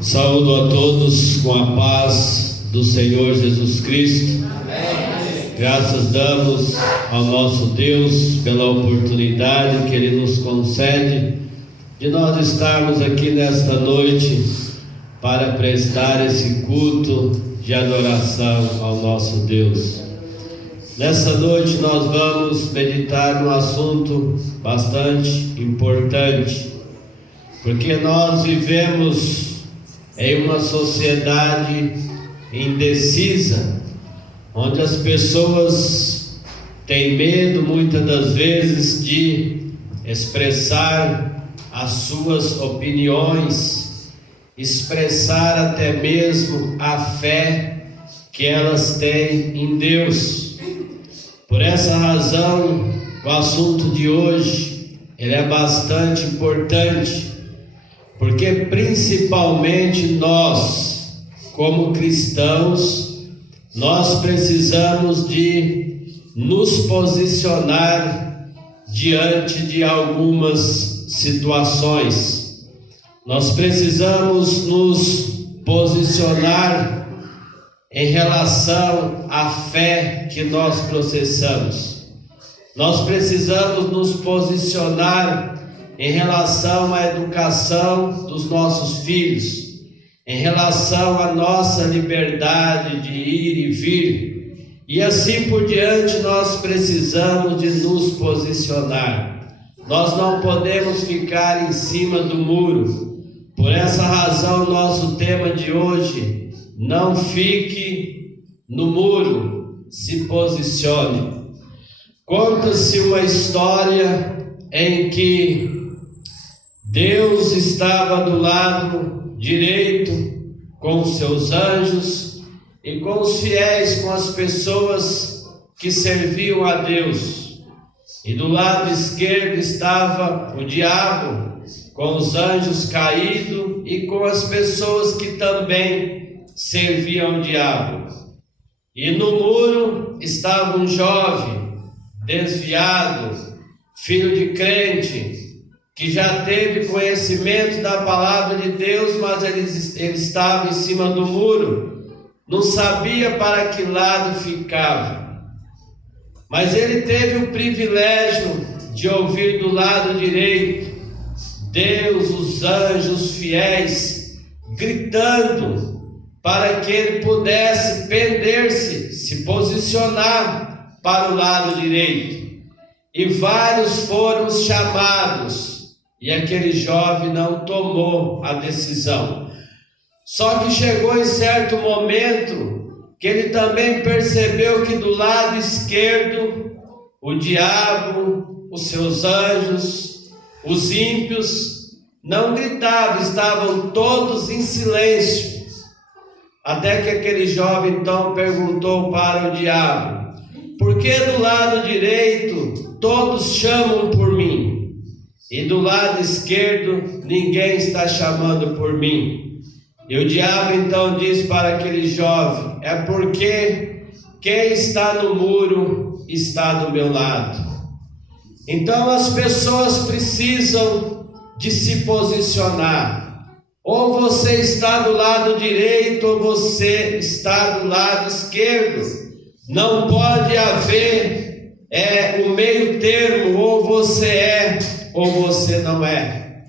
Saúdo a todos com a paz do Senhor Jesus Cristo. Amém. Graças damos ao nosso Deus pela oportunidade que Ele nos concede de nós estarmos aqui nesta noite para prestar esse culto de adoração ao nosso Deus. Nessa noite nós vamos meditar num assunto bastante importante, porque nós vivemos em uma sociedade indecisa, onde as pessoas têm medo muitas das vezes de expressar as suas opiniões, expressar até mesmo a fé que elas têm em Deus. Por essa razão, o assunto de hoje ele é bastante importante, porque principalmente nós, como cristãos, nós precisamos de nos posicionar diante de algumas situações. Nós precisamos nos posicionar em relação à fé que nós processamos. Nós precisamos nos posicionar em relação à educação dos nossos filhos, em relação à nossa liberdade de ir e vir, e assim por diante. Nós precisamos de nos posicionar. Nós não podemos ficar em cima do muro. Por essa razão, nosso tema de hoje: não fique no muro, se posicione. Conta-se uma história em que Deus estava do lado direito com os seus anjos e com os fiéis, com as pessoas que serviam a Deus. E do lado esquerdo estava o diabo, com os anjos caídos e com as pessoas que também serviam ao diabo. E no muro estava um jovem desviado, filho de crente, que já teve conhecimento da palavra de Deus, mas ele estava em cima do muro, não sabia para que lado ficava. Mas ele teve o privilégio de ouvir do lado direito Deus, os anjos fiéis, gritando para que ele pudesse pender-se, se posicionar para o lado direito. E vários foram chamados, e aquele jovem não tomou a decisão. Só que chegou em certo momento que ele também percebeu que do lado esquerdo o diabo, os seus anjos, os ímpios não gritavam, estavam todos em silêncio. Até que aquele jovem então perguntou para o diabo: por que do lado direito todos chamam por mim, e do lado esquerdo ninguém está chamando por mim? E o diabo então diz para aquele jovem: é porque quem está no muro está do meu lado. Então as pessoas precisam de se posicionar. Ou você está do lado direito, ou você está do lado esquerdo. Não pode haver o meio termo, ou você é, ou você não é.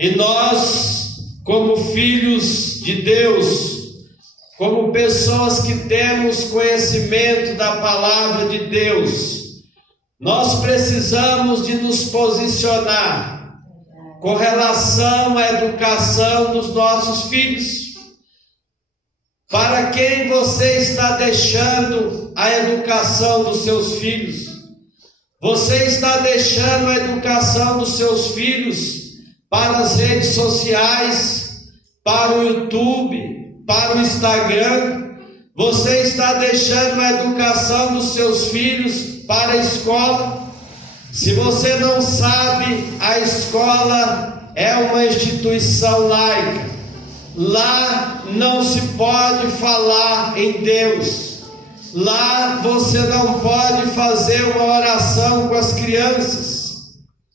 E nós, como filhos de Deus, como pessoas que temos conhecimento da palavra de Deus, nós precisamos de nos posicionar com relação à educação dos nossos filhos. Para quem você está deixando a educação dos seus filhos? Você está deixando a educação dos seus filhos para as redes sociais, para o YouTube, para o Instagram? Você está deixando a educação dos seus filhos para a escola? Se você não sabe, a escola é uma instituição laica. Lá não se pode falar em Deus. Lá você não pode fazer uma oração com as crianças.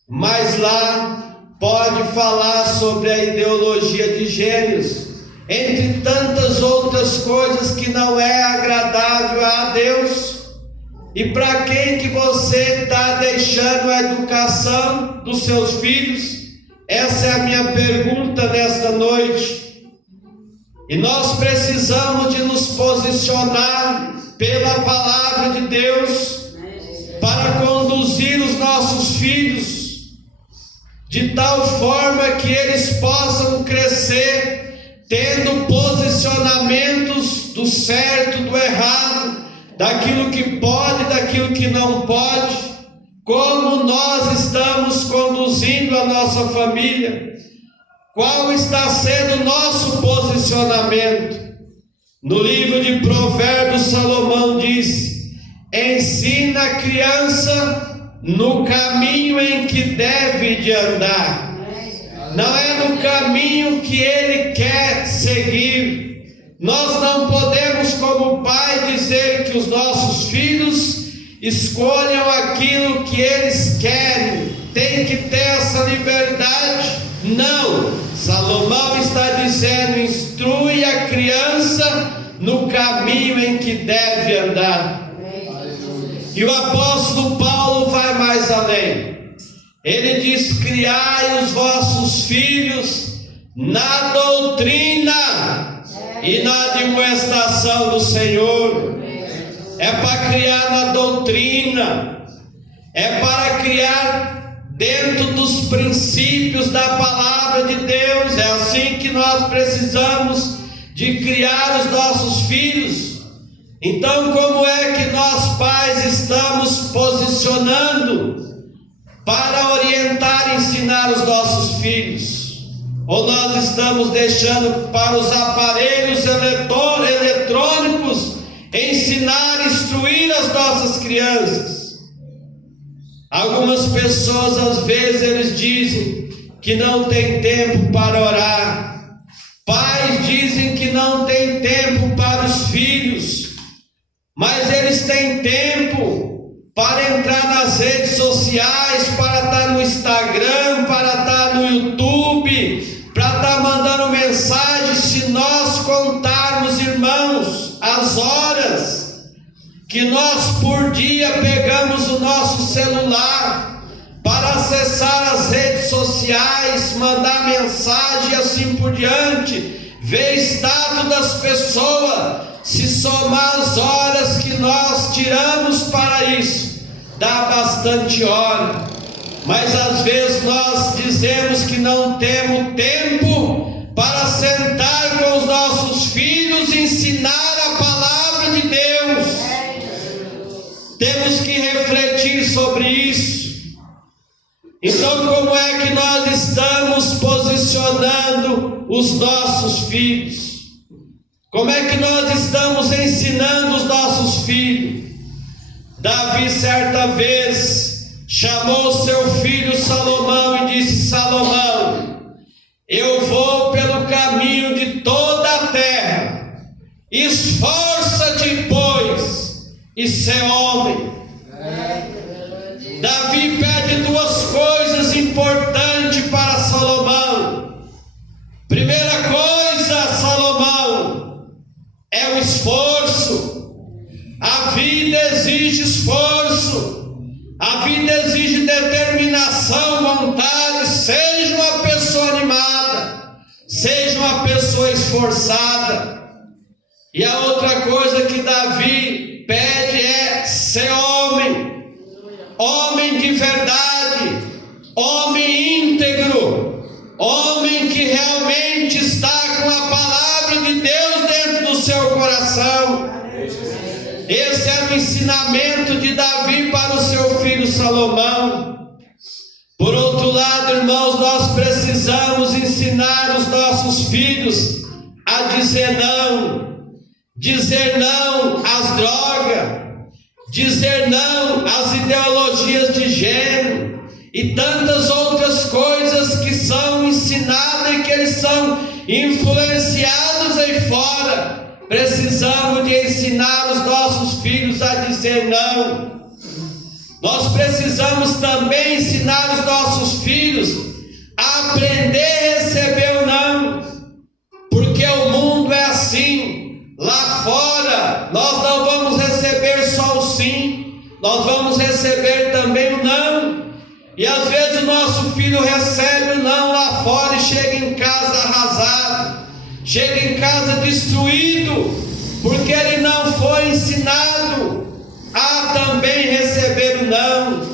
Mas lá pode falar sobre a ideologia de gênios. entre tantas outras coisas que não é agradável a Deus? E para quem que você está deixando a educação dos seus filhos? Essa é a minha pergunta nesta noite. E nós precisamos de nos posicionar pela palavra de Deus para conduzir os nossos filhos de tal forma que eles possam crescer tendo posicionamentos do certo, do errado, daquilo que pode, daquilo que não pode. Como nós estamos conduzindo a nossa família? Qual está sendo o nosso posicionamento? No livro de Provérbios, Salomão disse: ensina a criança no caminho em que deve de andar. Não é no caminho que ele quer seguir. Nós não podemos, como pai, dizer que os nossos filhos escolham aquilo que eles querem. Tem que ter essa liberdade. Não. Salomão está dizendo: instrui a criança no caminho em que deve andar. E o apóstolo Paulo vai mais além. Ele diz: criai os vossos filhos na doutrina e na admoestação do Senhor. É para criar na doutrina, é para criar dentro dos princípios da palavra de Deus. É assim que nós precisamos de criar os nossos filhos. Então, como é que nós pais estamos posicionando para orientar e ensinar os nossos filhos? Ou nós estamos deixando para os aparelhos eletrônicos ensinar e instruir as nossas crianças? Algumas pessoas, às vezes, eles dizem que não tem tempo para orar. Pais dizem que não tem tempo para os filhos. Mas eles têm tempo para entrar nas redes sociais, para estar no Instagram, para estar no YouTube, para estar mandando mensagem. Se nós contarmos, irmãos, as horas que nós por dia pegamos o nosso celular para acessar as redes sociais, mandar mensagem e assim por diante, ver estado das pessoas, se somar as horas que nós tiramos para isso, dá bastante hora. Mas às vezes nós dizemos que não temos tempo para sentar com os nossos filhos e ensinar a palavra de Deus. Temos que refletir sobre isso. Então, como é que nós estamos posicionando os nossos filhos? Como é que nós estamos ensinando os nossos filhos? Davi, certa vez, chamou seu filho Salomão e disse: Salomão, eu vou pelo caminho de toda a terra. Esforça-te, pois, e sê homem. Davi pede duas coisas importantes para Salomão. Primeira coisa, Salomão, é o esforço. A vida exige esforço. A vida exige determinação, vontade. Seja uma pessoa animada, seja uma pessoa esforçada. E a outra coisa que Davi pede é ser homem. Homem de verdade, homem íntegro, homem que realmente está com a palavra de Deus dentro do seu coração. Esse é o ensinamento de Davi para o seu filho Salomão. Por outro lado, irmãos, nós precisamos ensinar os nossos filhos a dizer não às drogas, dizer não às ideologias de gênero e tantas outras coisas que são ensinadas e que eles são influenciados aí fora. Precisamos de ensinar os nossos filhos a dizer não. Nós precisamos também ensinar os nossos filhos a aprender a receber o não, porque o mundo nós vamos receber também o não. E às vezes o nosso filho recebe o não lá fora e chega em casa arrasado, chega em casa destruído, porque ele não foi ensinado a também receber o não.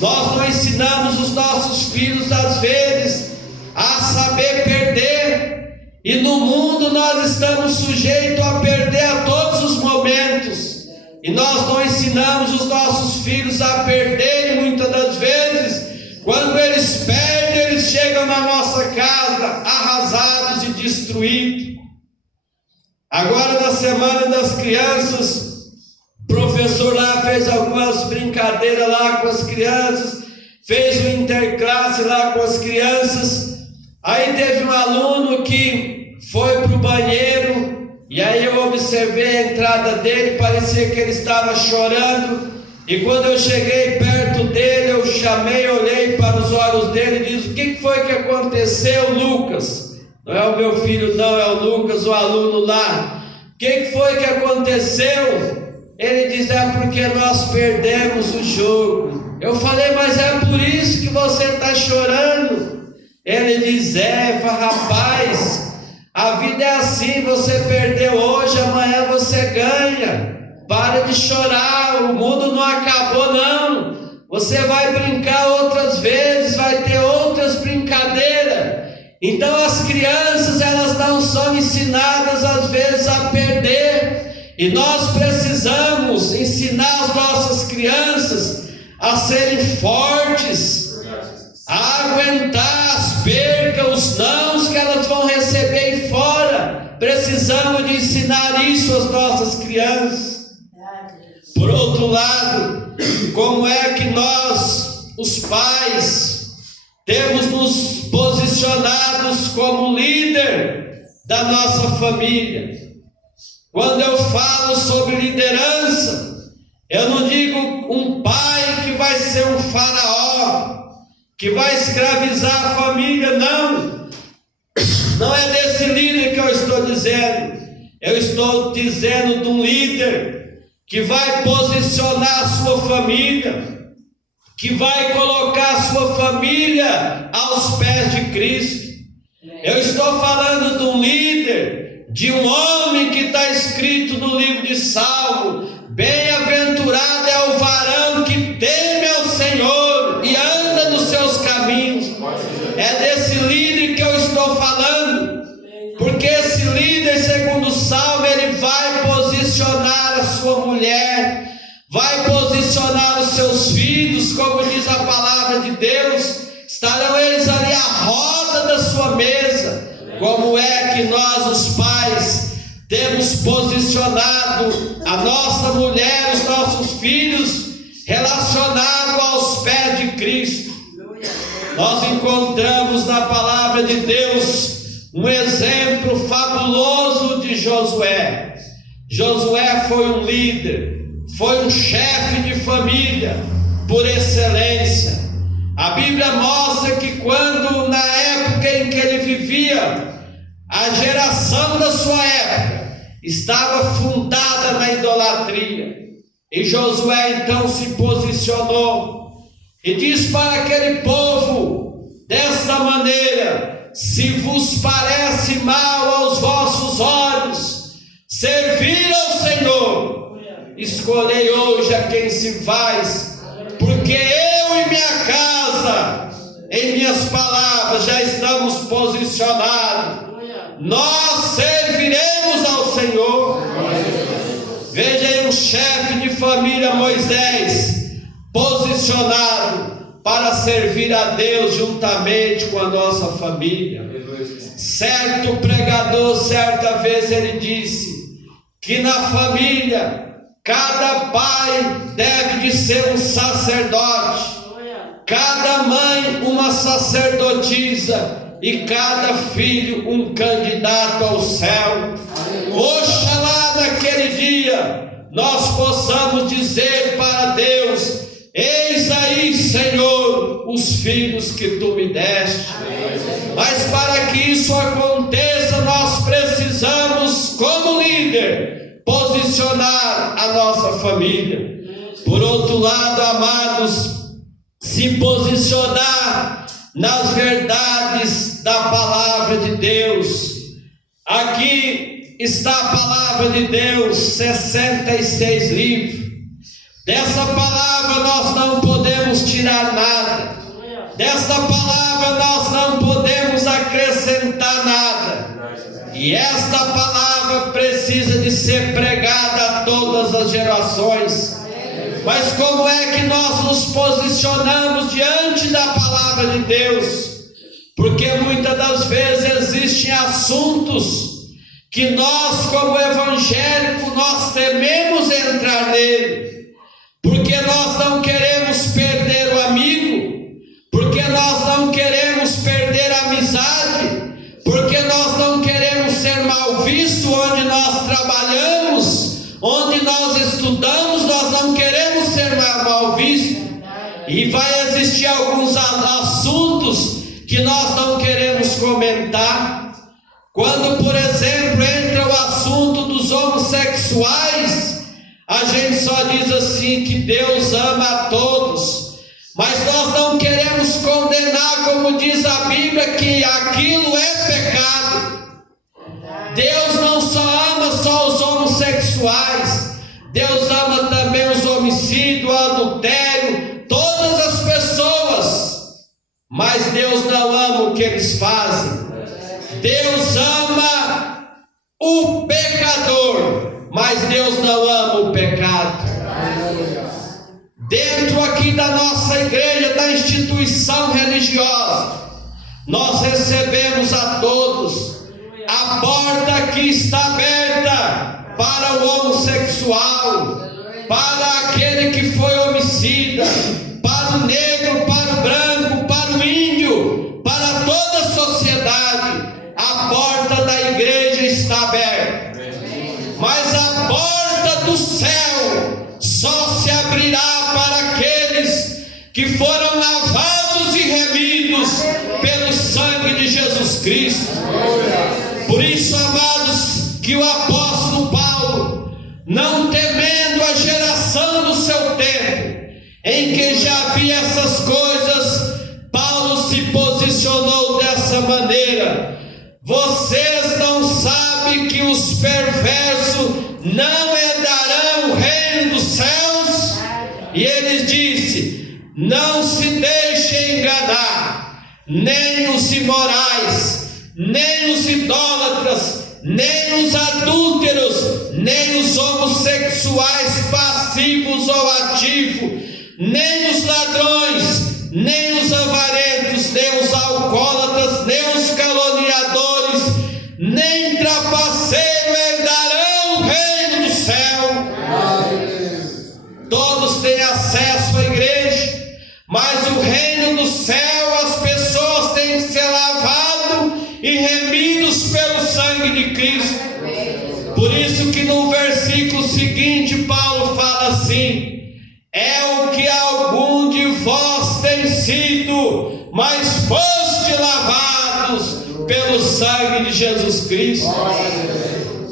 Nós não ensinamos os nossos filhos às vezes a saber perder, e no mundo nós estamos sujeitos a perder a todos os momentos, e nós não ensinamos os nossos filhos a perderem. Muitas das vezes, quando eles perdem, eles chegam na nossa casa arrasados e destruídos. Agora, na semana das crianças, o professor lá fez algumas brincadeiras lá com as crianças, fez um interclasse lá com as crianças. Aí teve um aluno que foi para o banheiro, e aí eu observei a entrada dele, parecia que ele estava chorando, e quando eu cheguei perto dele, eu chamei, olhei para os olhos dele e disse: o que foi que aconteceu, Lucas? Não é o meu filho não, é o Lucas, o aluno lá. O que foi que aconteceu? Ele diz: é porque nós perdemos o jogo. Eu falei: mas é por isso que você está chorando? Ele diz: rapaz, a vida é assim, você perdeu hoje, amanhã você ganha. Para de chorar, o mundo não acabou não. Você vai brincar outras vezes, vai ter outras brincadeiras. Então as crianças, elas não são ensinadas às vezes a perder, e nós precisamos ensinar as nossas crianças a serem fortes, a aguentar as percas, os nãos que elas vão receber aí fora. Precisamos de ensinar isso às nossas crianças. Por outro lado, como é que nós, os pais, temos nos posicionados como líder da nossa família? Quando eu falo sobre liderança, eu não digo um pai que vai ser um faraó, que vai escravizar a família, não. Não é desse líder que eu estou dizendo. Eu estou dizendo de um líder que vai posicionar a sua família, que vai colocar a sua família aos pés de Cristo. Eu estou falando de um líder, de um homem que está escrito no livro de Salmo: bem-aventurado é o varão que teme ao Senhor e anda nos seus caminhos. É desse líder que eu estou falando, porque esse líder, segundo o Salmo, ele vai posicionar a sua mulher, vai posicionar os seus filhos, como diz a palavra de Deus. Estarão eles ali à roda da sua mesa. Como é que nós, os pais, temos posicionado a nossa mulher, os nossos filhos, relacionados aos pés de Cristo? Nós encontramos na palavra de Deus um exemplo fabuloso de Josué. Josué foi um líder, foi um chefe de família por excelência. A Bíblia mostra que quando, na época em que ele vivia, a geração da sua época estava fundada na idolatria, e Josué então se posicionou e diz para aquele povo desta maneira: se vos parece mal aos vossos olhos servir ao Senhor, escolhei hoje a quem se faz, porque eu e minha casa, em minhas palavras, já estamos posicionados. Nós serviremos ao Senhor. Veja aí um chefe de família, Moisés, posicionado para servir a Deus juntamente com a nossa família. Certo pregador, certa vez ele disse que na família cada pai deve de ser um sacerdote, cada mãe uma sacerdotisa e cada filho um candidato ao céu. Oxalá naquele dia nós possamos dizer para Deus: eis aí, Senhor, os filhos que tu me deste. Mas para que isso aconteça, nós precisamos, como líder, posicionar a nossa família. Por outro lado, amados, se posicionar nas verdades da palavra de Deus. Aqui está a palavra de Deus, 66 livros. Dessa palavra nós não podemos tirar nada. Desta palavra nós não podemos acrescentar nada. E esta palavra precisa de ser pregada a todas as gerações. Mas como é que nós nos posicionamos diante da palavra de Deus? Porque muitas das vezes existem assuntos que nós, como evangélicos, nós tememos entrar nele. Porque nós não queremos perder o amigo, porque nós não queremos perder a amizade, porque nós não queremos ser mal vistos onde nós trabalhamos, onde nós estudamos, nós não queremos ser mal vistos. E vai existir alguns assuntos que nós não queremos comentar. Quando, por exemplo, entra o assunto dos homossexuais, a gente só diz assim que Deus ama a todos, mas nós não queremos condenar, como diz a Bíblia, que aquilo é pecado. Deus não só ama só os homossexuais, Deus ama também os homicídios, o adultério, todas as pessoas, mas Deus não ama o que eles fazem. Deus ama o pecador, mas Deus não ama o pecado. Dentro aqui da nossa igreja, da instituição religiosa, nós recebemos a todos. A porta aqui está aberta para o homossexual, para aquele que foi homicida, para o negro, para o branco, para o índio, para toda a sociedade. A porta da igreja está aberta. Mas a porta do céu só se abrirá para aqueles que foram lavados e remidos pelo sangue de Jesus Cristo. Por isso, amados, que o apóstolo Paulo, não temendo a geração do seu tempo, em que já havia essas coisas, Paulo se posicionou dessa maneira: vocês não sabem que os perversos não herdarão o reino dos céus? E ele disse: não se deixem enganar, nem os imorais, nem os idólatras, nem os adúlteros, nem os homossexuais passivos ou ativos, nem os ladrões, nem os avarentos, nem os alcoólatras, nem os caluniadores, nem trapaceiro herdarão o reino do céu. Todos têm acesso à igreja, mas o reino do céu, as pessoas têm que ser lavadas e remidos pelo sangue de Cristo. Por isso que no versículo seguinte Paulo fala assim: é o que algum de vós tem sido, mas foste lavados pelo sangue de Jesus Cristo.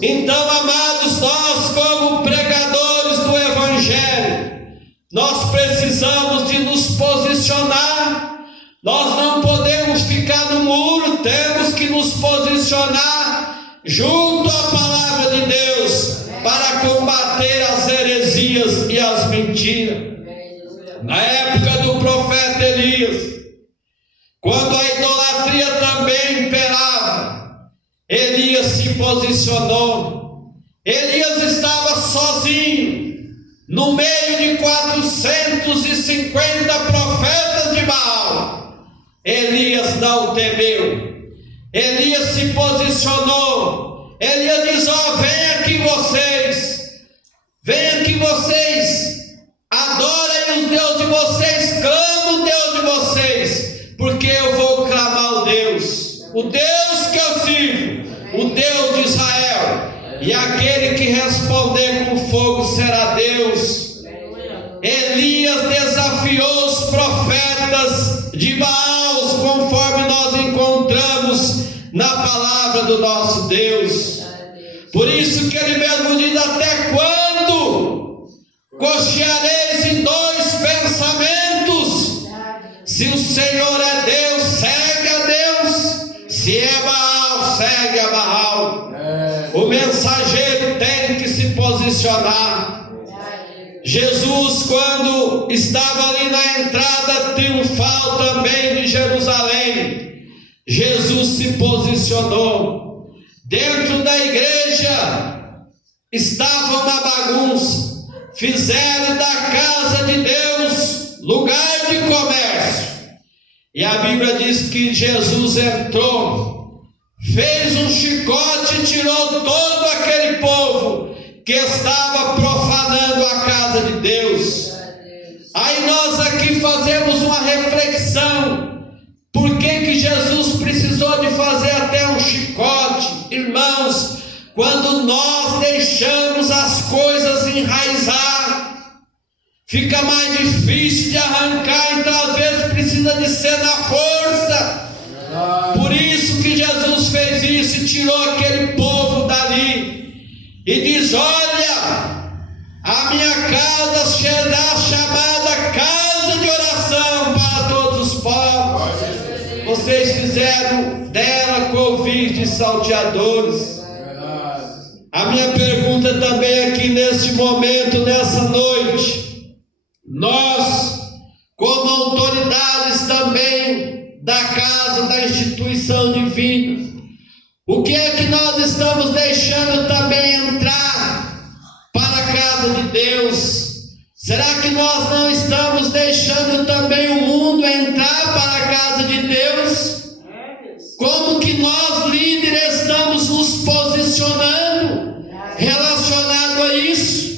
Então, amados, nós como pregadores do Evangelho, nós precisamos de nos posicionar. Nós não podemos ficar no muro, temos que nos posicionar junto à palavra de Deus para combater as heresias e as mentiras. Na época do profeta Elias, quando a idolatria também imperava, Elias se posicionou. Elias estava sozinho no meio de 450 profetas de Baal. Elias não temeu. Elias se posicionou. Elias diz: ó, vem aqui vocês, adorem os deuses de vocês, clamem o Deus de vocês, porque eu vou clamar o Deus que eu sirvo, o Deus de Israel, e aquele que responder com fogo será Deus. Elias desafiou os profetas de Baal, conforme nós encontramos na palavra do nosso Deus. Por isso que ele mesmo diz: até quando cocheareis em dois pensamentos. Se o Senhor é Deus, segue a Deus. Se é Baal, segue a Baal. O mensageiro tem que se posicionar. Jesus, quando estava ali na entrada triunfal também de Jerusalém, Jesus se posicionou. Dentro da igreja estava uma bagunça. Fizeram da casa de Deus lugar de comércio. E a Bíblia diz que Jesus entrou, fez um chicote e tirou todo aquele povo que estava profanando a casa de Deus. Aí nós aqui fazemos uma reflexão. Por que Jesus precisou de fazer até um chicote? Irmãos, quando nós deixamos as coisas enraizar, fica mais difícil de arrancar, então às vezes precisa de ser na força. Por isso que Jesus fez isso e tirou aquele povo dali e diz: olha, a minha casa será chamada casa de oração para todos os povos. Vocês fizeram dela covis de salteadores. A minha pergunta também aqui neste momento, nessa noite, nós, como autoridades também da casa, da instituição divina, o que é que nós estamos deixando também entrar para a casa de Deus? Será que nós não estamos deixando também o mundo entrar para a casa de Deus? Como que nós, líderes, estamos nos posicionando relacionado a isso?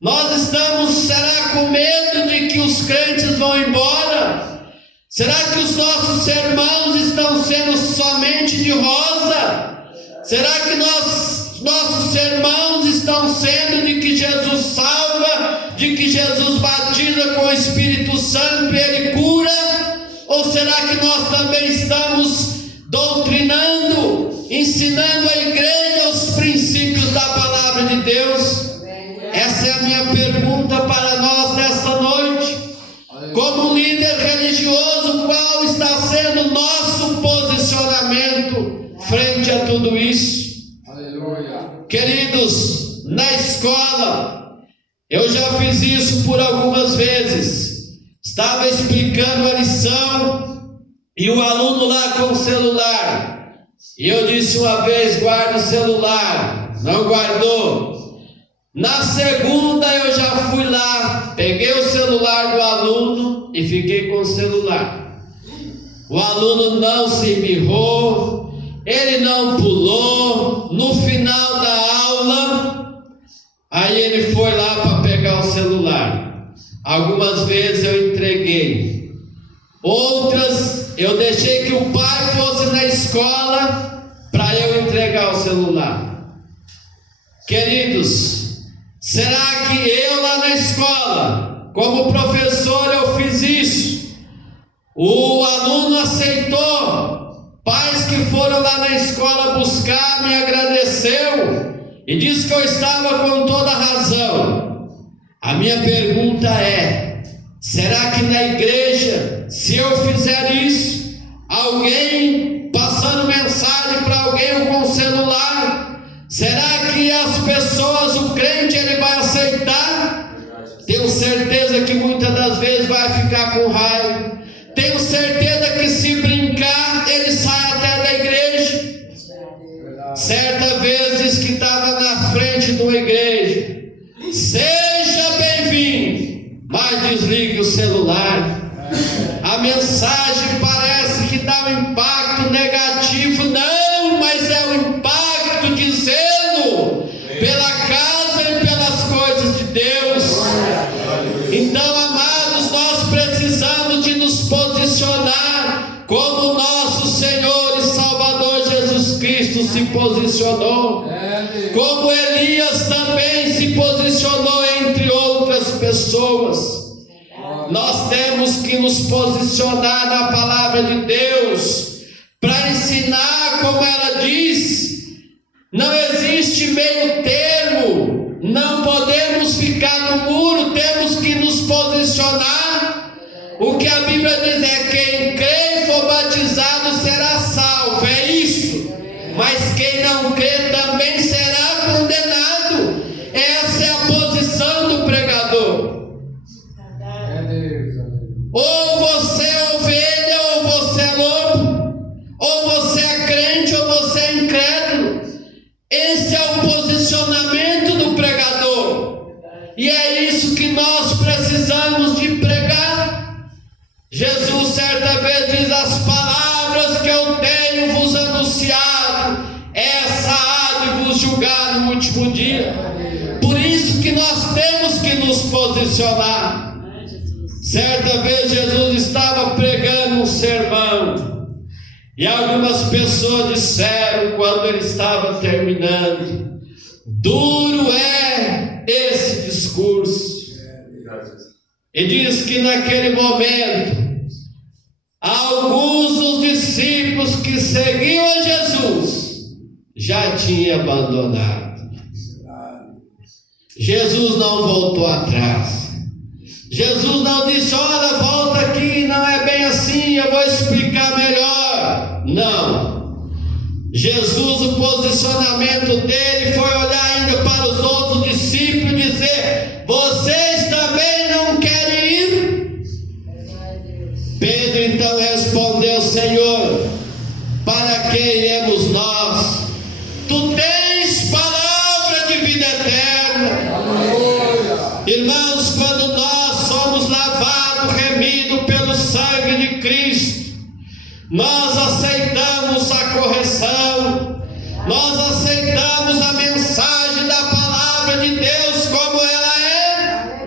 Nós estamos, será com medo de que os crentes vão embora? Será que os nossos sermãos estão sendo somente de rosa? Será que nossos sermãos estão sendo de que Jesus salva, de que Jesus batiza com o Espírito Santo e Ele cura? Ou será que nós também estamos doutrinando, ensinando a igreja os princípios da palavra de Deus? Essa é a minha pergunta para nós nesta noite. Como líder religioso, qual está sendo o nosso posicionamento frente a tudo isso? Aleluia. Queridos, na escola, eu já fiz isso por algumas vezes. Estava explicando a lição e o aluno lá com o celular, e eu disse uma vez: guarda o celular. Não guardou. Na segunda eu já fui lá, peguei o celular do aluno e fiquei com o celular. O aluno não se embirrou, ele não pulou. No final da aula, aí ele foi lá para pegar o celular. Algumas vezes eu entreguei, outras eu deixei que o pai fosse na escola para eu entregar o celular. Queridos, será que eu lá na escola, como professor, eu fiz isso? O aluno aceitou. Pais que foram lá na escola buscar me agradeceu e disse que eu estava com toda a razão. A minha pergunta é: será que na igreja, se eu fizer isso, alguém passando mensagem para alguém com o celular, será que as pessoas, o crente, ele vai aceitar? Tenho certeza que muitas das vezes vai ficar com raiva. Tenho certeza que se brincar, ele sai até da igreja. Certa vez diz que estava na frente de uma igreja: seja bem-vindo, mas desligue o celular. A mensagem parece que dá um impacto negativo. Não, mas é um impacto dizendo pela casa e pelas coisas de Deus. Então, amados, nós precisamos de nos posicionar como nosso Senhor e Salvador Jesus Cristo se posicionou, como Elias também se posicionou entre outras pessoas. Nós temos que nos posicionar na palavra de Deus para ensinar, como ela diz. Não existe meio termo. não podemos ficar no muro, temos que nos posicionar. O que a Bíblia diz é: quem crê e for batizado será salvo, é isso. Mas quem não crê também será condenado. Essa é a posição do pregador. Ou você é ovelha ou você é lobo, ou você é crente ou você é incrédulo. Esse é o posicionamento do pregador, e é isso que nós precisamos de pregar. Jesus certa vez diz: as palavras que eu tenho vos anunciado, essa há de vos julgar no último dia. Por isso que nós temos que nos posicionar. Certa vez Jesus estava pregando um sermão, e algumas pessoas disseram, quando ele estava terminando: duro é esse discurso. E diz que naquele momento, alguns dos discípulos que seguiam a Jesus já tinham abandonado. Jesus não voltou atrás. Jesus não disse: olha, volta aqui, não é bem assim, eu vou explicar melhor. Não. Jesus, o posicionamento dele foi olhar ainda para os outros discípulos e dizer: vocês também não querem ir? Pedro então respondeu: Senhor, para que iremos nós? Tu tens palavra de vida eterna. Irmãos, quando nós somos lavados, remidos pelo sangue de Cristo, nós aceitamos a correção, nós aceitamos a mensagem da palavra de Deus como ela é,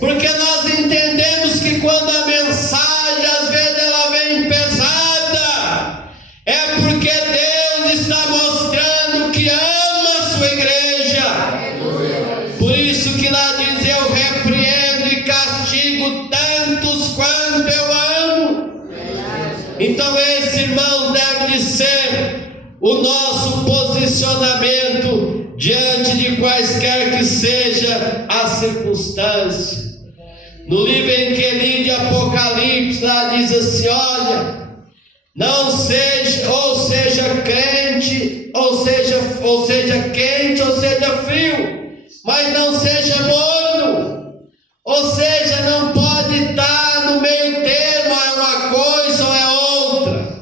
porque nós entendemos que quando a mensagem às vezes ela vem pesada, é porque Deus está mostrando que ama a sua igreja. Por isso que lá diz: eu repreendo e castigo tantos quanto eu amo. Então esse, irmão, deve de ser o nosso posicionamento diante de quaisquer que seja a circunstância. No livro em que li de Apocalipse, lá diz assim: olha, não seja, ou seja crente, ou seja quente, ou seja frio, mas não seja morno. Ou seja, não pode estar no meio termo, é uma coisa ou é outra.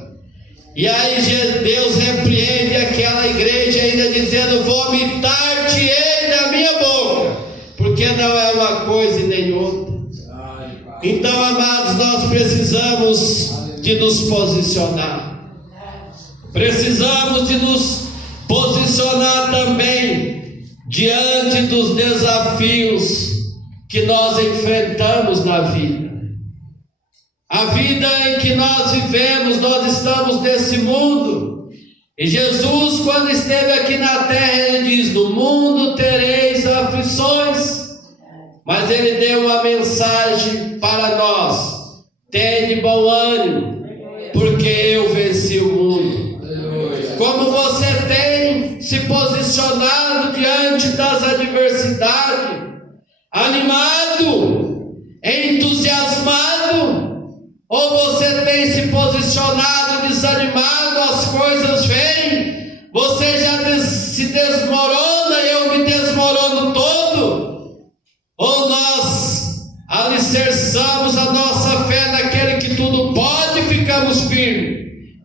E aí Deus repreende aquela igreja ainda dizendo: vomitar-te-ei da minha boca, porque não é uma coisa e nem outra. Então, amados, nós precisamos de nos posicionar. Precisamos de nos posicionar também diante dos desafios que nós enfrentamos na vida. A vida em que nós vivemos, nós estamos nesse mundo. E Jesus, quando esteve aqui na terra, ele diz: no mundo tereis aflições. Mas ele deu uma mensagem para nós: tende bom ânimo, porque eu venci o mundo. Como você tem se posicionado diante das adversidades? Animado? Entusiasmado? Ou você tem se posicionado desanimado? As coisas vêm, você já se desmorona e eu me desmorono todo? Ou nós alicerçamos a nossa fé naquele que tudo pode e ficamos firmes?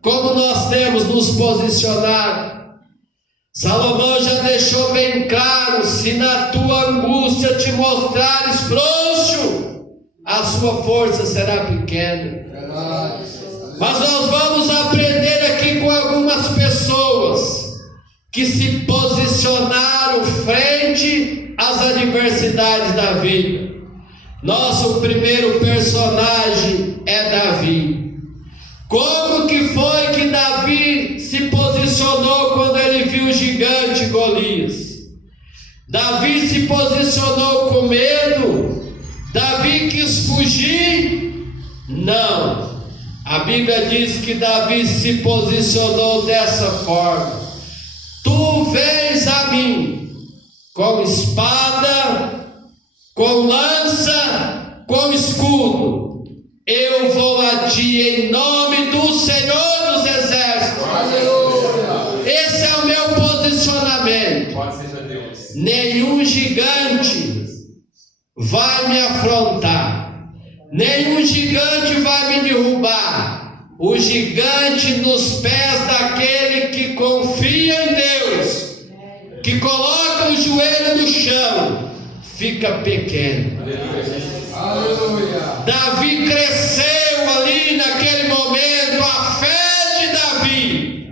Como nós temos nos posicionado? Salomão já deixou bem claro: se na tua angústia te mostrares frouxo, a sua força será pequena. Mas nós vamos aprender aqui com algumas pessoas que se posicionaram frente às adversidades da vida. Nosso primeiro personagem é Davi. Como que foi que Davi se posicionou quando ele viu o gigante Golias? Davi se posicionou com medo? Davi quis fugir? Não. A Bíblia diz que Davi se posicionou dessa forma: tu vens a mim com espada, com lança, com escudo. Eu vou a ti em nome do Senhor dos Exércitos. Aleluia. Esse é o meu posicionamento. Nenhum gigante vai me afrontar, nenhum gigante vai me derrubar. O gigante nos pés daquele que confia em Deus, que coloca o joelho no chão, fica pequeno. Aleluia. Davi cresceu ali naquele momento. A fé de Davi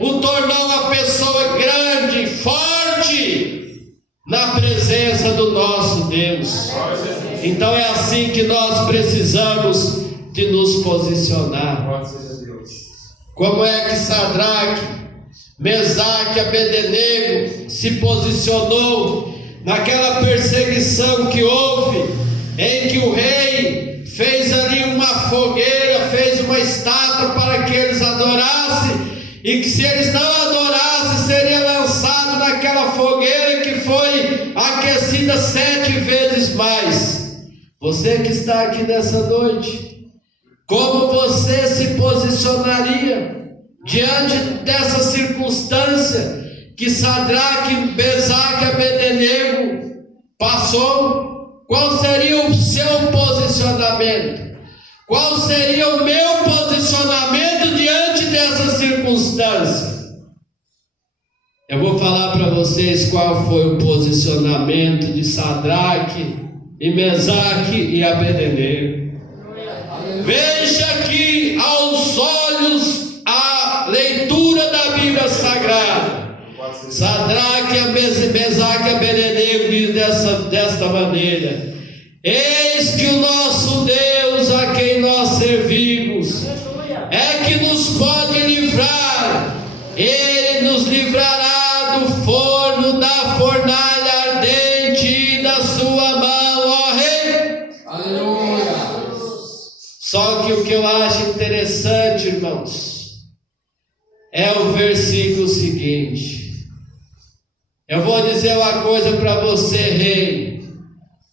o tornou uma pessoa grande, forte, na presença do nosso Deus. Então é assim que nós precisamos de nos posicionar. Como é que Sadraque, Mesaque e Abednego se posicionou naquela perseguição que houve, em que o rei fez ali uma fogueira, fez uma estátua para que eles adorassem, e que se eles não adorassem, seria lançado naquela fogueira que foi aquecida 7 vezes mais. Você que está aqui nessa noite, como você se posicionaria diante dessa circunstância que Sadraque, Mesaque e Abednego passou? Qual seria o seu posicionamento? Qual seria o meu posicionamento diante dessa circunstância? Eu vou falar para vocês qual foi o posicionamento de Sadraque e Mesaque e Abednego. Veja aqui aos olhos a leitura da Bíblia Sagrada. Sadraque, Mesaque e Abednego diz desta maneira: eis que o nosso Deus, a quem nós servimos, é que nos pode livrar. Ele nos livrará do forno, da fornalha ardente e da sua mão, ó Rei. Aleluia. Só que o que eu acho interessante, irmãos, é o versículo seguinte. Eu vou dizer uma coisa para você, rei.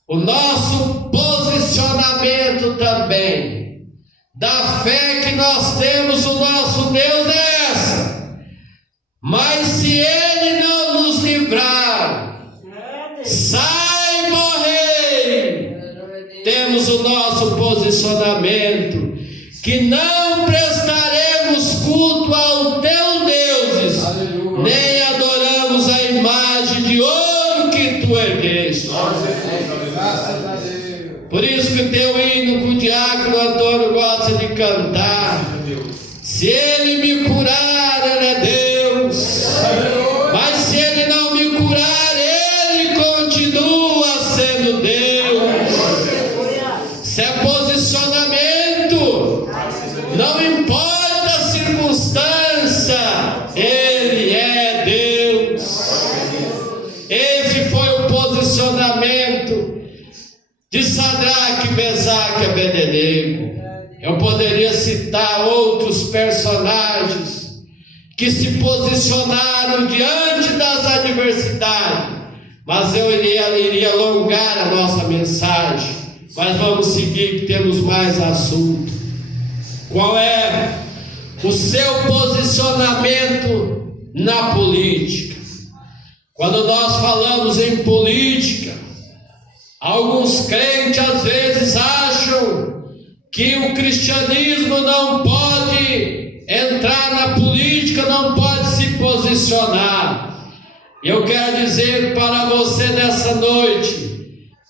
O nosso posicionamento também, da fé que nós temos, o nosso Deus é essa. Mas se Ele não nos livrar, saiba, rei, temos o nosso posicionamento, que não prestaremos culto ao teu deuses, nem adoramos a imagem de ouro que tu ergueste. Por isso que o teu hino que o diácono Antônio gosta de cantar: se Ele me curar, Ele é Deus, mas se Ele não me curar, Ele continua sendo Deus. Isso é posicionamento. Não importa a circunstância, Ele é Deus. Esse foi o posicionamento de Sadraque, Mesaque e Abednego. Eu poderia citar outros personagens que se posicionaram diante das adversidades, mas eu iria alongar a nossa mensagem. Mas vamos seguir, que temos mais assunto. Qual é o seu posicionamento na política? Quando nós falamos em política, alguns crentes às vezes acham que o cristianismo não pode entrar na política, não pode se posicionar. Eu quero dizer para você nessa noite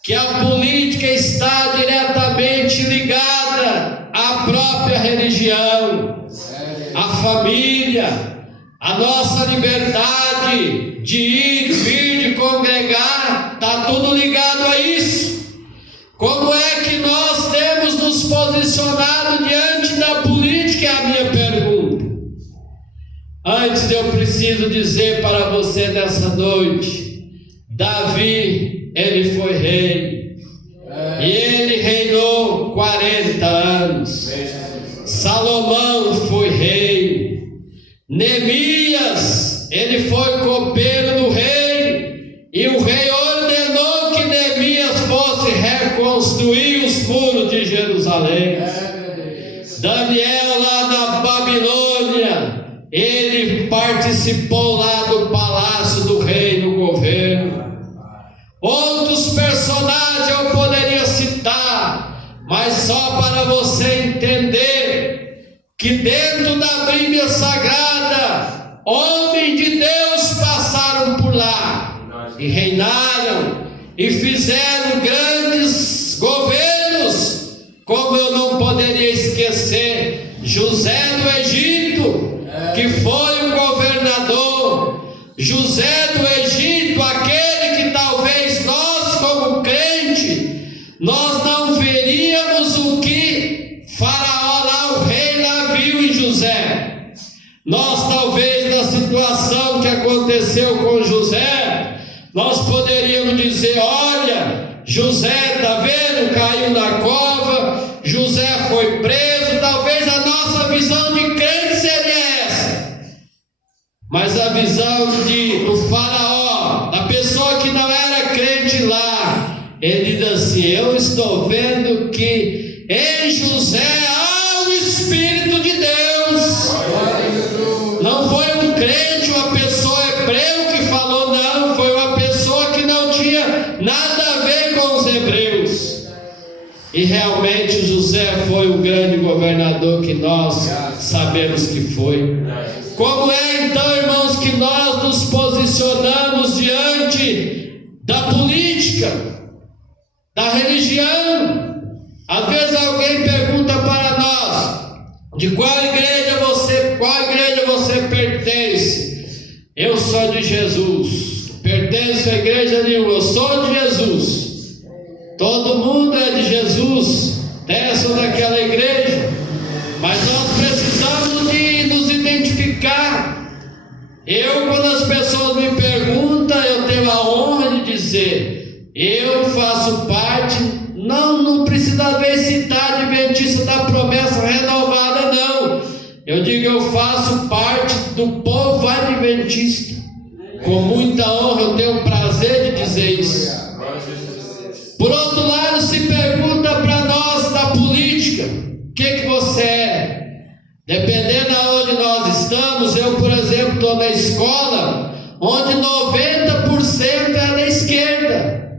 que a política está diretamente ligada à própria religião, à família, à nossa liberdade de ir, vir, de congregar, está tudo ligado a isso. Como é que nós temos nos posicionado diante da política? É a minha pergunta. Antes, eu preciso dizer para você nessa noite: Davi, ele foi rei, e ele reinou 40 anos. Salomão foi rei. Neemias, ele foi copeiro do rei, e o rei participou lá do palácio do rei no governo. Outros personagens eu poderia citar, mas só para você entender que dentro da Bíblia Sagrada, homens de Deus passaram por lá e reinaram e fizeram grandes governos, como eu não poderia esquecer José do Egito, que foi um governador. José do Egito, aquele que talvez nós como crente, nós não veríamos o que Faraó lá, o rei lá viu em José. Nós talvez na situação que aconteceu com José, nós poderíamos dizer: olha, José, está vendo, caiu na cova, José foi preso. Talvez a nossa visão de crente seria essa, mas a visão do Faraó, da pessoa que não era crente lá, ele diz assim: eu estou vendo que em José há o Espírito de Deus. Não foi um crente, uma pessoa hebreu que falou, não, foi uma pessoa que não tinha nada a ver com os hebreus. E realmente José foi o grande governador que nós sabemos que foi. Como é então, irmãos, que nós nos posicionamos diante da política, da religião? Às vezes alguém pergunta para nós: de qual igreja você pertence? Eu sou de Jesus. Pertenço à igreja nenhuma, eu sou de Jesus. Todo mundo é de Jesus, dessa ou daquela igreja, mas nós precisamos de nos identificar. Quando as pessoas me perguntam, eu tenho a honra de dizer: eu faço parte, não precisa ver citar adventista da promessa renovada, não. Eu digo, eu faço parte do povo adventista. Com muita honra eu tenho o prazer de dizer isso. Por outro lado, se pergunta para nós da política: o que você é? Dependendo de onde nós estamos, eu, por exemplo, estou na escola onde 90% é da esquerda,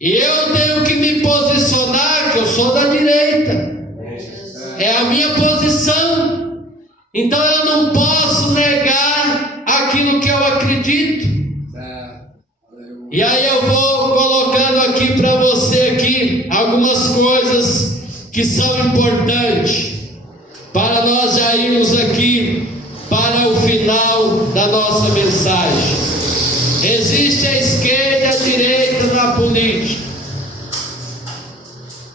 e eu tenho que me posicionar que eu sou da direita. É a minha posição. Então eu não posso negar aquilo que eu acredito. E aí eu vou colocando aqui para você aqui algumas coisas que são importantes para nós já irmos aqui para o final da nossa mensagem. Existe a esquerda e a direita na política.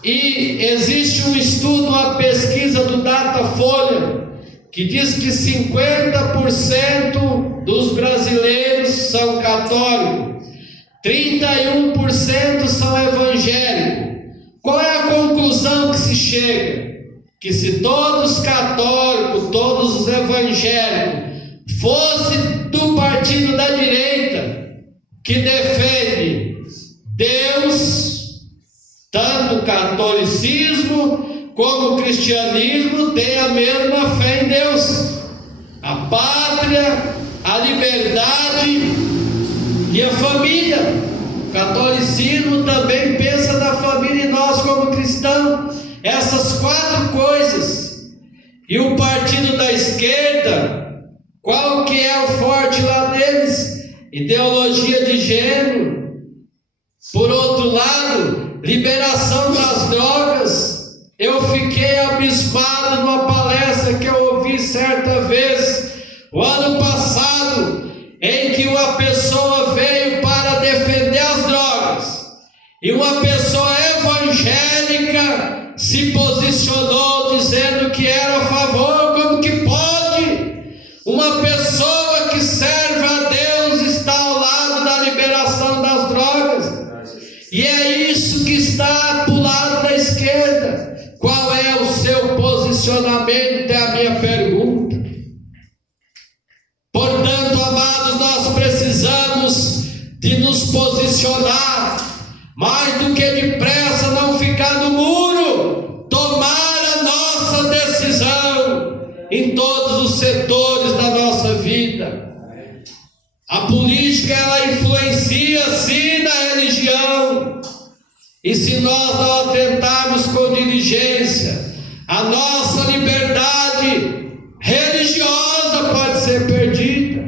E existe um estudo, uma pesquisa do Datafolha, que diz que 50% dos brasileiros são católicos, 31% são evangélicos. Qual é a conclusão que se chega? Que se todos os católicos, todos os evangélicos fossem do partido da direita, que defende Deus, tanto o catolicismo como o cristianismo tem a mesma fé em Deus, a pátria, a liberdade e a família. O catolicismo também pensa na família e nós como cristãos, essas quatro coisas. E o partido da esquerda, qual que é o forte lá deles? Ideologia de gênero. Por outro lado, liberação das drogas. Eu fiquei abismado numa palestra que eu ouvi certa vez, o ano passado, em que uma pessoa veio para defender as drogas, e uma pessoa evangélica se posicionou dizendo que era a favor. Como que pode? Uma pessoa que serve a Deus está ao lado da liberação das drogas. E é isso que está do lado da esquerda. Qual é o seu posicionamento? É a minha pergunta. Portanto, amados, nós precisamos de nos posicionar mais do que depressa, não ficar no muro, tomar a nossa decisão em todos os setores da nossa vida. A política, ela influencia sim na religião. E se nós não atentarmos com diligência, a nossa liberdade religiosa pode ser perdida.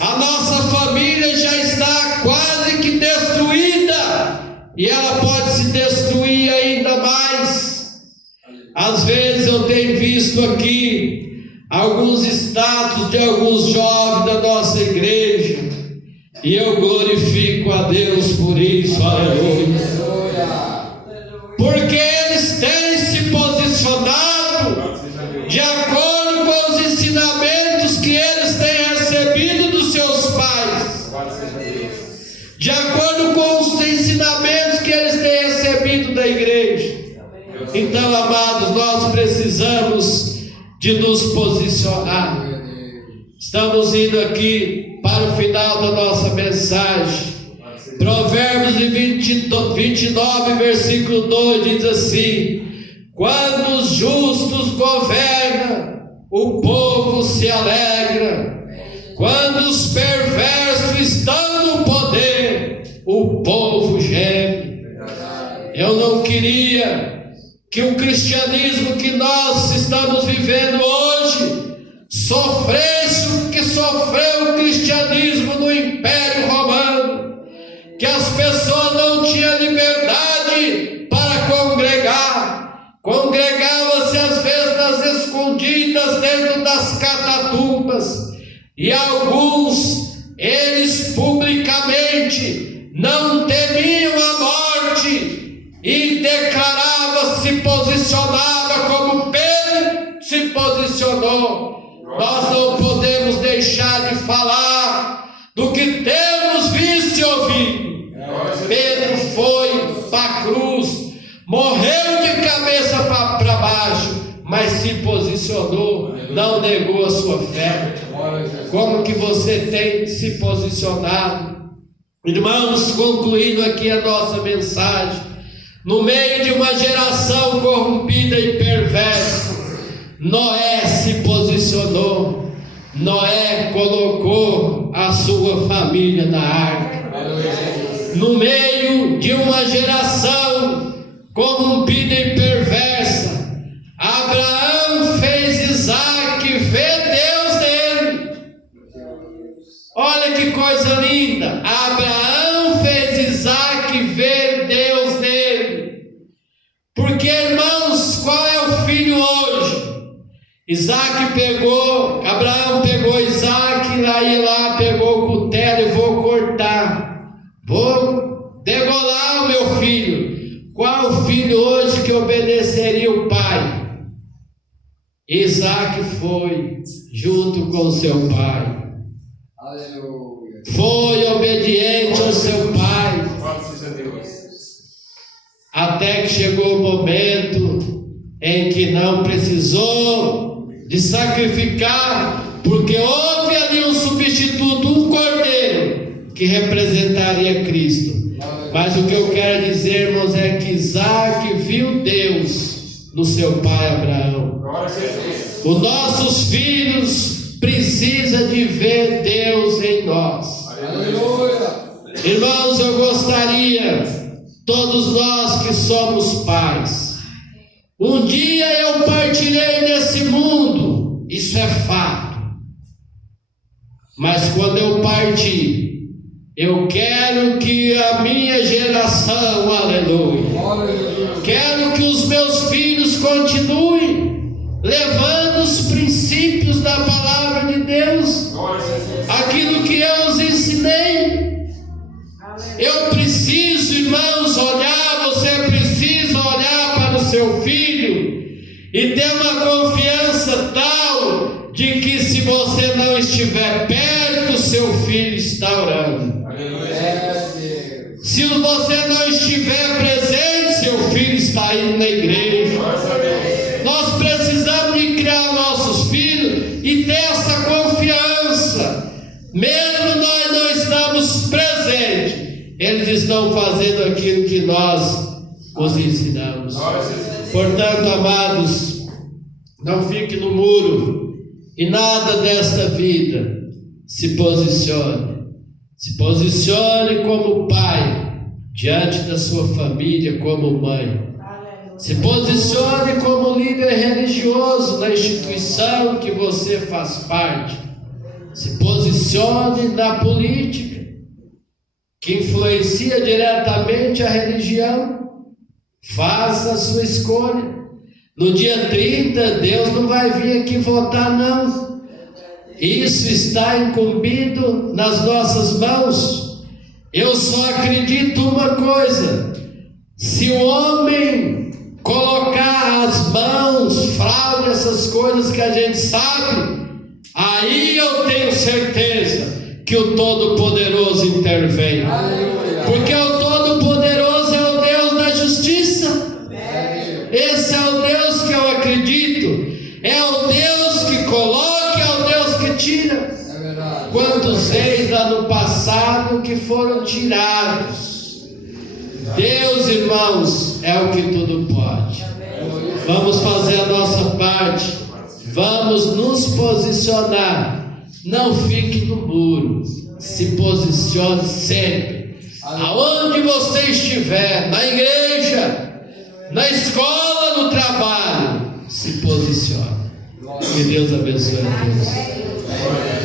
A nossa família já está quase que destruída, e ela pode se destruir ainda mais. Às vezes eu tenho visto aqui alguns status de alguns jovens da nossa igreja, e eu glorifico a Deus por isso, aleluia. Porque eles têm se posicionado de acordo com os ensinamentos que eles têm recebido dos seus pais, de acordo com os ensinamentos que eles têm recebido da igreja. Então, amados, nós precisamos de nos posicionar. Estamos indo aqui para o final da nossa mensagem. Provérbios 29, versículo 2 diz assim: quando os justos governam, o povo se alegra. Quando os perversos estão no poder, o povo geme. Eu não queria que o cristianismo que nós estamos vivendo hoje sofresse o que sofreu o cristianismo no Império Romano, que as pessoas não tinham liberdade para congregar, congregavam-se às vezes nas escondidas dentro das catatumbas, e alguns, eles publicamente não temiam a morte e declarava, se posicionava como Pedro se posicionou. Nós não podemos deixar de falar do que temos visto e ouvido. Pedro foi para a cruz, morreu de cabeça para baixo, mas se posicionou, não negou a sua fé. Como que você tem se posicionado? Irmãos, concluindo aqui a nossa mensagem, no meio de uma geração corrompida e perversa, Noé se posicionou. Noé colocou a sua família na arca. No meio de uma geração corrompida e perversa, Abraão fez Isaac ver Deus nele. Olha que coisa linda! Abraão fez Isaac ver Deus nele. Porque, irmãos, qual é o filho hoje? Abraão pegou Isaac, lá pegou o cutelo e vou cortar, vou degolar o meu filho. Qual o filho hoje que obedeceria o pai? Isaac foi junto com seu pai. Aleluia. Foi obediente ao seu pai. Até que chegou o momento em que não precisou de sacrificar, porque houve ali um substituto, um cordeiro, que representaria Cristo. Mas o que eu quero dizer, irmãos, é que Isaac viu Deus no seu pai Abraão. Os nossos filhos precisam de ver Deus em nós. Aleluia. Irmãos, eu gostaria, todos nós que somos pais, um dia eu partirei desse mundo, isso é fato. Mas quando eu partir, eu quero que a minha geração, aleluia, quero que os meus filhos continuem levando os princípios da palavra de Deus, aquilo que eu os ensinei. Eu preciso, irmãos, você precisa olhar para o seu filho e ter uma confiança tal de que, se você não estiver perto, seu filho está orando. Se você não estiver presente, seu filho está indo na igreja. Nós precisamos de criar nossos filhos e ter essa confiança. Mesmo nós não estamos presentes, eles estão fazendo aquilo que nós os ensinamos. Portanto, amados, não fique no muro e nada desta vida Se posicione. Se posicione como pai, diante da sua família, como mãe. Se posicione como líder religioso na instituição que você faz parte. Se posicione na política, que influencia diretamente a religião. Faça a sua escolha. No dia 30, Deus não vai vir aqui votar, não. Isso está incumbido nas nossas mãos. Eu só acredito uma coisa: se o homem colocar as mãos, fraude, essas coisas que a gente sabe, aí eu tenho certeza que o Todo-Poderoso intervém. Porque o Todo-Poderoso é o Deus da justiça. Esse é o Deus que eu acredito. É o Deus que coloca, é o Deus que tira. Quantos reis lá no passado que foram tirados? Deus, irmãos, é o que tudo pode. Vamos fazer a nossa parte. Vamos nos posicionar. Não fique no muro. Se posicione sempre. Aonde você estiver, na igreja, na escola, no trabalho, se posicione. Que Deus abençoe a todos.